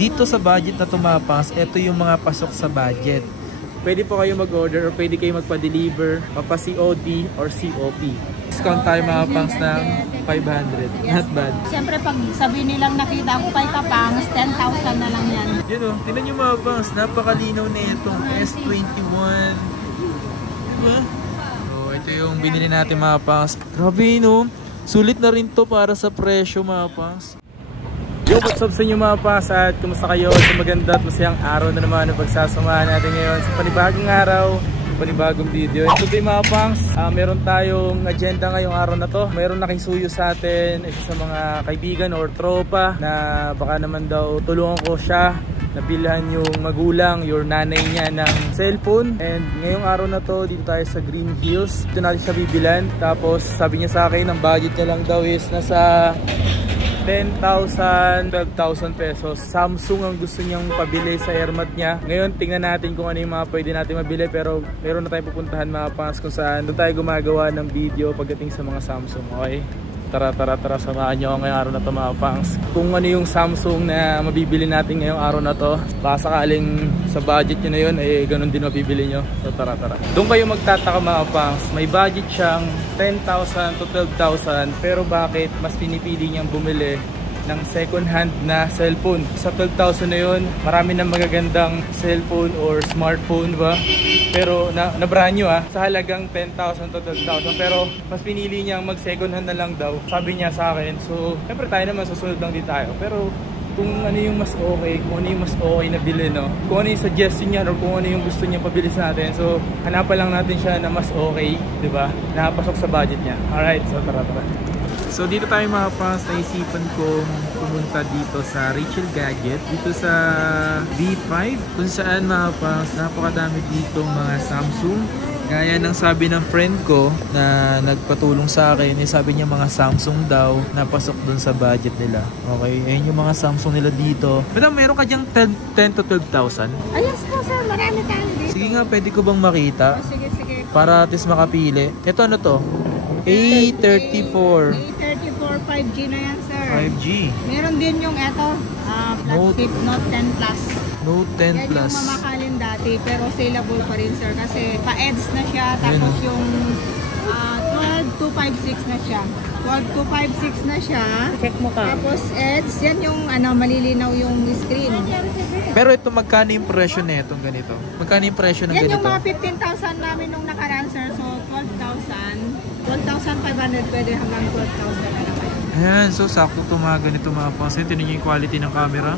Dito sa budget na tumapas, ito yung mga pasok sa budget. Pwede po kayo mag-order or pwede kayo magpa-deliver, mapa-COD or COP. Discount tayo mga pangs ng 500. Not bad. Siyempre pag sabi nilang nakita ko kay Kapangs, 10,000 na lang yan. Yun o, tinan nyo mga pangs, napakalinaw na itong S21. Diba? So, ito yung binili natin mga pangs. Grabe no, sulit na rin to para sa presyo mga pangs. Yo, what's up sa inyo mga pangs at kumusta kayo sa maganda at masayang araw na naman ang pagsasamahan natin ngayon sa panibagong araw, panibagong video. And today mga pangs, meron tayong agenda ngayong araw na to. Meron nakisuyo sa atin, isa sa mga kaibigan or tropa na baka naman daw tulungan ko siya nabilhan yung magulang, your nanay niya ng cellphone. And ngayong araw na to, dito tayo sa Green Hills. Dito natin siya bibilan. Tapos sabi niya sa akin, ang budget niya lang daw is nasa 10,000, 12,000 pesos. Samsung ang gusto niyang pabili sa airmat niya. Ngayon, tingnan natin kung ano yung mga pwede natin mabili. Pero meron na tayong pupuntahan mga pangas kung saan doon tayo gumagawa ng video pagdating sa mga Samsung. Okay? Tara, samahan nyo ako ngayong araw na to mga pangs. Kung ano yung Samsung na mabibili natin ngayong araw na to, baka sakaling sa budget nyo na yun, eh ganun din mabibili nyo. So tara. Doon kayo magtataka mga pangs, may budget siyang 10,000 to 12,000, pero bakit mas pinipili niyang bumili ng second hand na cellphone? Sa 12,000 na yun, marami na magagandang cellphone or smartphone ba? Pero na brand new sa halagang 10,000 to 12,000, pero mas pinili niyang mag second hand na lang daw, sabi niya sa akin. So syempre tayo naman susunod lang din tayo, pero kung ano yung mas okay, kung ano yung mas okay na bilhin, no? Kung ano yung suggestion niya or kung ano yung gusto niya pabili sa natin, so hanapan lang natin siya na mas okay, di ba? Nakapasok sa budget niya. Alright, so tara. So dito tayo mga pangs, naisipan kong pumunta dito sa Rachel Gadget, dito sa B5, kung saan mga pangs, napakadami dito mga Samsung. Gaya ng sabi ng friend ko na nagpatulong sa akin, sabi niya mga Samsung daw napasok dun sa budget nila. Okay, ayun yung mga Samsung nila dito. Madam, meron ka dyang 10 to 12,000? Ayos po sir, marami tayo dito. Sige nga, pwede ko bang makita? Sige. Para at least makapili. Ito ano to? A34. A34 5G na yan sir. 5G. Meron din yung eto, flagship Note 10 Plus. Note 10 yan Plus. Yung mamahalin dati pero saleable pa rin sir kasi pa-EDS na siya. Tapos yung 12256 na siya. 12256 na siya. Check mo ka. Tapos EDS, yan yung malilinaw yung screen. Pero ito magkano yung presyo na itong ganito? Magkano yung presyo ng yan ganito? Yan yung mga 15,000 namin nung nakaraan sir. So 12,500 pwede hanggang 12,000 na lang kayo. Ayan, so sakto ito mga ganito mga pansin. Tinan nyo yung quality ng camera.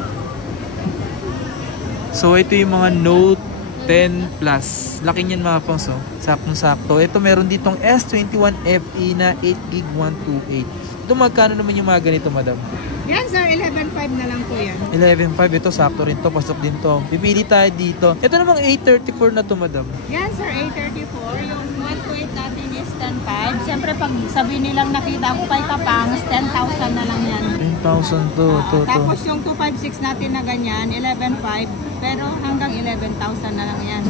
So ito yung mga Note 10 Plus. Laki niyan mga pangs, oh. Saktong-sakto. Ito meron ditong S21 FE na 8GB 128. Ito magkano naman yung mga ganito, madam? Yan sir, 11.5 na lang po yan. 11.5, ito sakto rin to, pasok din to. Pipili tayo dito. Ito namang A34 na to, madam. Yan sir, A34. Yung 128 natin is 10.5. Siyempre pag sabi nilang nakita ko kay Kapangs, 10,000 na lang yan. 10,000 to. Tapos yung 256 natin na ganyan, 11.5. Pero hanggang 11,000 na lang yan.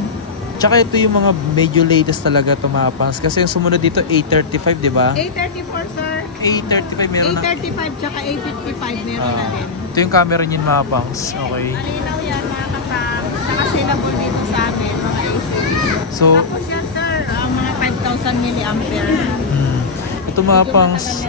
Tsaka ito yung mga medyo latest talaga to mga pangs. Kasi yung sumunod dito, A35, di ba? A34 sir. A35 meron na. A35 tsaka A55 meron na rin. Ito yung camera niyan mga pangs. Okay. Malinaw yan mga Kapangs. Tsaka saleable dito sa amin, mga AC. So, tapos yan sir, mga 5,000 milliampere. Ito mga pangs,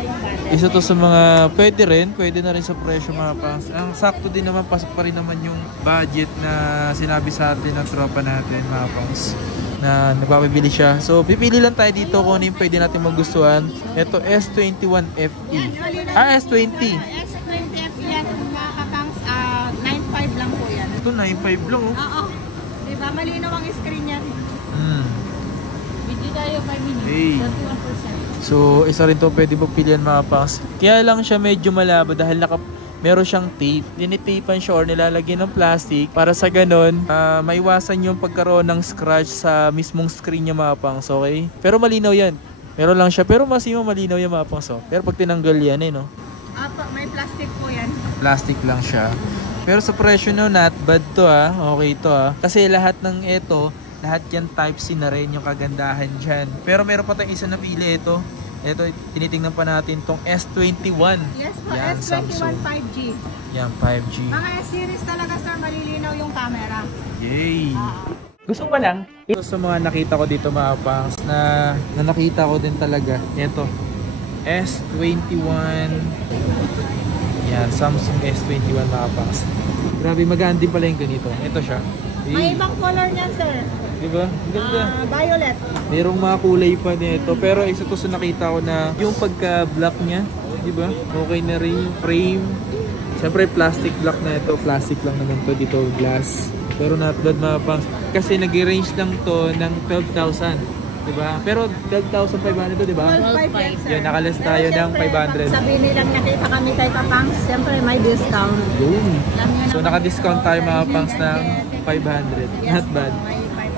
isa to sa mga pwede na rin sa presyo mga pangs. Ang sakto din naman, pasok pa rin naman yung budget na sinabi sa atin ng tropa natin mga pangs na nagpapabili siya. So pipili lang tayo dito kung ano yung pwede natin magustuhan. Ito S21 FE. S20. S20 FE yan mga Kapangs, 9.5 lang po yan. Ito 9.5 lang oh. Oo. Diba malinaw ang screen yan. Video tayo 5 minutes. Hey. 21%. So, isa rin to pwede pagpilian mga pangs. Kaya lang siya medyo malabo dahil meron siyang tape. Dinitapean siya or nilalagyan ng plastic para sa ganun, maiwasan yung pagkaroon ng scratch sa mismong screen niya mga pangs, okay? Pero malinaw yan. Meron lang siya, pero mas yung malinaw yan mga pangs. Oh. Pero pag tinanggal yan no? May plastic po yan. Plastic lang siya. Pero sa presyo no, not bad to Okay to Kasi lahat ng ito, lahat yan Type-C na rin yung kagandahan dyan. Pero meron pa tayong isa na pili ito. Ito, tinitingnan pa natin tong S21. Yes po, yan, S21 Samsung. 5G. Yan, 5G. Mga S-series talaga malilinaw yung camera. Yay! Gusto pa lang. Ito sa mga nakita ko dito mga pangs na nakita ko din talaga. Ito. S21. Yan, Samsung S21 mga pangs. Grabe, magaan din pala yung ganito. Ito siya. May ibang color niyan, sir. Diba? Ganda. Violet. Merong mga kulay pa nito. Pero isa to sa nakita ko na yung pagka-black niya. Diba? Okay na rin yung frame. Siyempre plastic black na ito. Plastic lang naman to dito. Glass. Pero not bad mga pangs. Kasi nag-range lang to ng 12,000. Diba? Pero 12,500 to, diba? 12,500. Yun, nakalas tayo ng 500. Sabi nilang nakita kami kay Kapangs, siyempre may discount. Yun. So naka-discount tayo mga pangs ng 500. Not bad.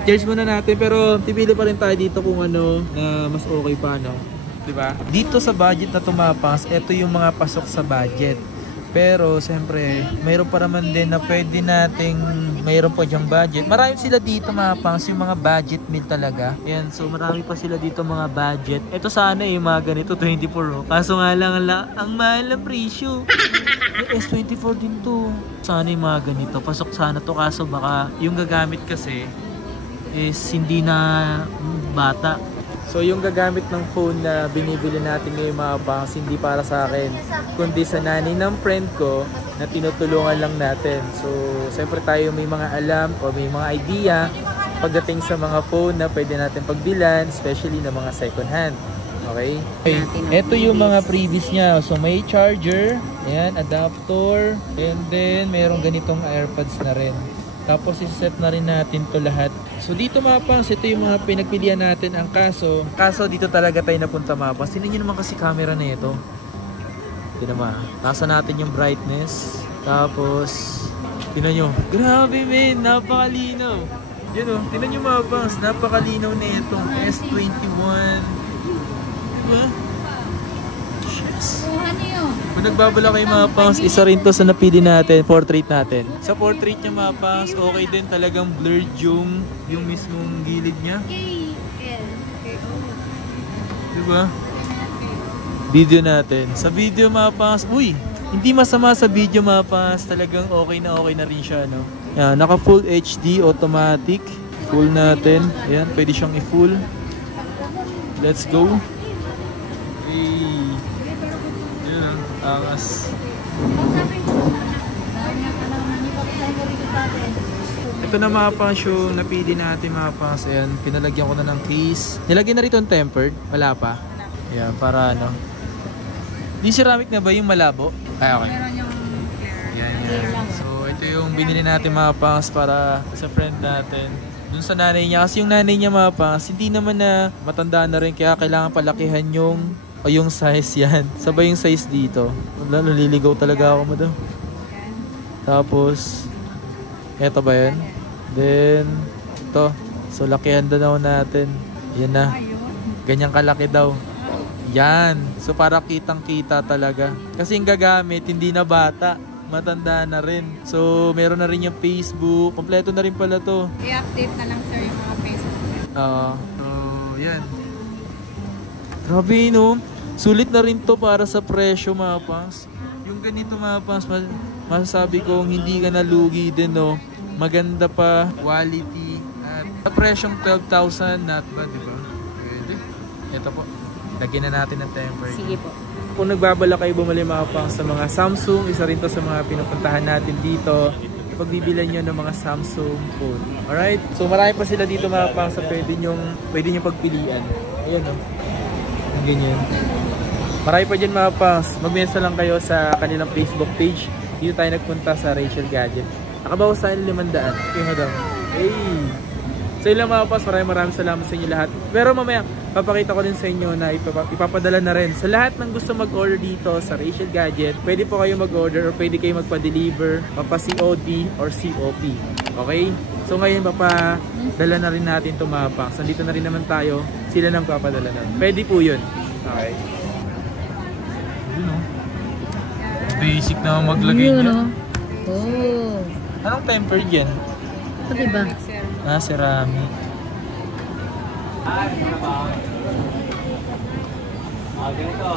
Cheers muna natin, pero pipili pa rin tayo dito kung ano na mas okay pa, no? Diba? Dito sa budget na tumapas, ito yung mga pasok sa budget. Pero siyempre, mayroon pa naman din na pwede nating mayroon pa dyang budget. Marami sila dito mga pangs, yung mga budget meal talaga. Yan, so marami pa sila dito mga budget. Ito sana yung mga ganito 24, oh. Kaso nga lang ang mahal ng presyo. Yung S24 din to. Sana yung mga ganito. Pasok sana to, kaso baka yung gagamit kasi is hindi na bata. So yung gagamit ng phone na binibili natin ngayon mga pangs, hindi para sa akin, kundi sa nanay ng friend ko na tinutulungan lang natin. So siyempre tayo may mga alam o may mga idea pagdating sa mga phone na pwede natin pagbilan, especially na mga second hand. Okay? Ito yung mga previous niya. So may charger, ayan, adapter, and then mayroong ganitong AirPods na rin. Tapos iset na rin natin to lahat. So dito mga pangs, ito yung mga pinagpilian natin. Ang kaso dito talaga tayo napunta mga pangs. Tingnan nyo naman kasi camera na ito. Ito naman. Nasa natin yung brightness. Tapos, tingnan nyo. Grabe men, napakalinaw. Yan o, tingnan nyo mga pangs. Napakalinaw na itong S21. Diba? Yes. Kung nagbabala kayo mga pangs, isa rin to sa napili natin, portrait natin. Sa portrait niya mga pangs, okay din, talagang blurred yung mismong gilid niya. Diba? Video natin. Sa video mga pangs, uy, hindi masama sa video mga pangs, talagang okay na rin siya, no? Yan, naka full HD automatic. Full natin. Yan, pwede siyang i-full. Let's go. Angas. Ito na mga pangs yung napili natin mga pangs. Ayan, pinalagyan ko na ng case. Nilagyan na rito yung tempered. Wala pa. Ayan, para ano. Yung ceramic na ba yung malabo? Ay, okay. Ayan. So, ito yung binili natin mga pangs para sa friend natin. Dun sa nanay niya. Kasi yung nanay niya mga pangs, hindi naman na matanda na rin. Kaya kailangan palakihan yung size yan. Sabay yung size dito. Wala, naliligaw talaga ako mo daw. Tapos, eto ba yan? Then, ito. So, lakihan daw natin. Yan na. Ganyang kalaki daw. Yan. So, para kitang-kita talaga. Kasi yung gagamit, hindi na bata. Matanda na rin. So, meron na rin yung Facebook. Kompleto na rin pala to. I-update na lang sir yung mga Facebook. So, yan. Grabe, no? Sulit na rin to para sa presyo mga pangs. Yung ganito mga pangs, masasabi kong hindi ka nalugi din, no? Maganda pa, quality, at sa presyong 12,000, not bad, diba? Pwede. Ito po, lagyan na natin ng temper. Sige po. Kung nagbabala kayo bumali mga pangs sa mga Samsung, isa rin to sa mga pinupuntahan natin dito. Pagbibilan nyo ng mga Samsung phone. Alright? So marami pa sila dito mga pangs sa pwede nyo pagpilian. Ayan, no? Ganyan. Marami pa dyan mga pangs. Mag-message lang kayo sa kanilang Facebook page. Dito tayo nagpunta sa Rachel Gadget. Nakabawas tayo ng 500. Okay, madam. Hey! So yun lang mga pangs. Maraming salamat sa inyo lahat. Pero mamaya, papakita ko din sa inyo na ipapadala na rin. Sa lahat ng gusto mag-order dito sa Rachel Gadget, pwede po kayo mag-order or pwede kayo magpa-deliver, mapa-COD or COP. Okay? So ngayon, papadala na rin natin ito mga pangs. Nandito na rin naman tayo. Sila nang papadala na. Pwede po yun. Okay. Yun, no? Basic na maglagay yun, dyan. Oh. Anong tempered yan? Ito diba? Ceramic. Ganito.